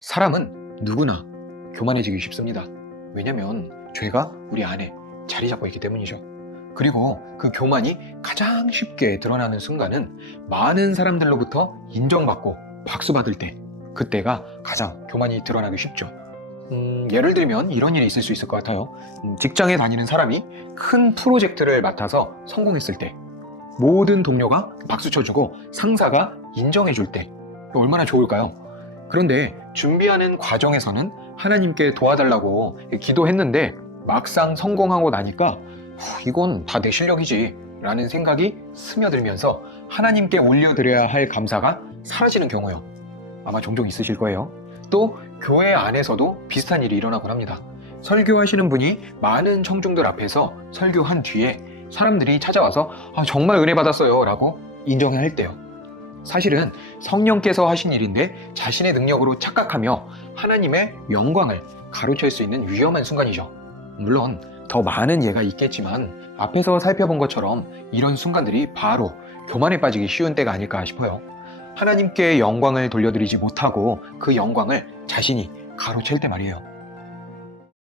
사람은 누구나 교만해지기 쉽습니다. 왜냐면 죄가 우리 안에 자리 잡고 있기 때문이죠. 그리고 그 교만이 가장 쉽게 드러나는 순간은 많은 사람들로부터 인정받고 박수 받을 때, 그때가 가장 교만이 드러나기 쉽죠. 음, 예를 들면 이런 일이 있을 수 있을 것 같아요. 음, 직장에 다니는 사람이 큰 프로젝트를 맡아서 성공했을 때, 모든 동료가 박수 쳐주고 상사가 인정해 줄 때, 얼마나 좋을까요? 그런데 준비하는 과정에서는 하나님께 도와달라고 기도했는데 막상 성공하고 나니까 후, 이건 다 내 실력이지 라는 생각이 스며들면서 하나님께 올려드려야 할 감사가 사라지는 경우요. 아마 종종 있으실 거예요. 또 교회 안에서도 비슷한 일이 일어나곤 합니다. 설교하시는 분이 많은 청중들 앞에서 설교한 뒤에 사람들이 찾아와서 아, 정말 은혜 받았어요 라고 인정해야 할 때요. 사실은 성령께서 하신 일인데 자신의 능력으로 착각하며 하나님의 영광을 가로챌 수 있는 위험한 순간이죠. 물론 더 많은 예가 있겠지만 앞에서 살펴본 것처럼 이런 순간들이 바로 교만에 빠지기 쉬운 때가 아닐까 싶어요. 하나님께 영광을 돌려드리지 못하고 그 영광을 자신이 가로챌 때 말이에요.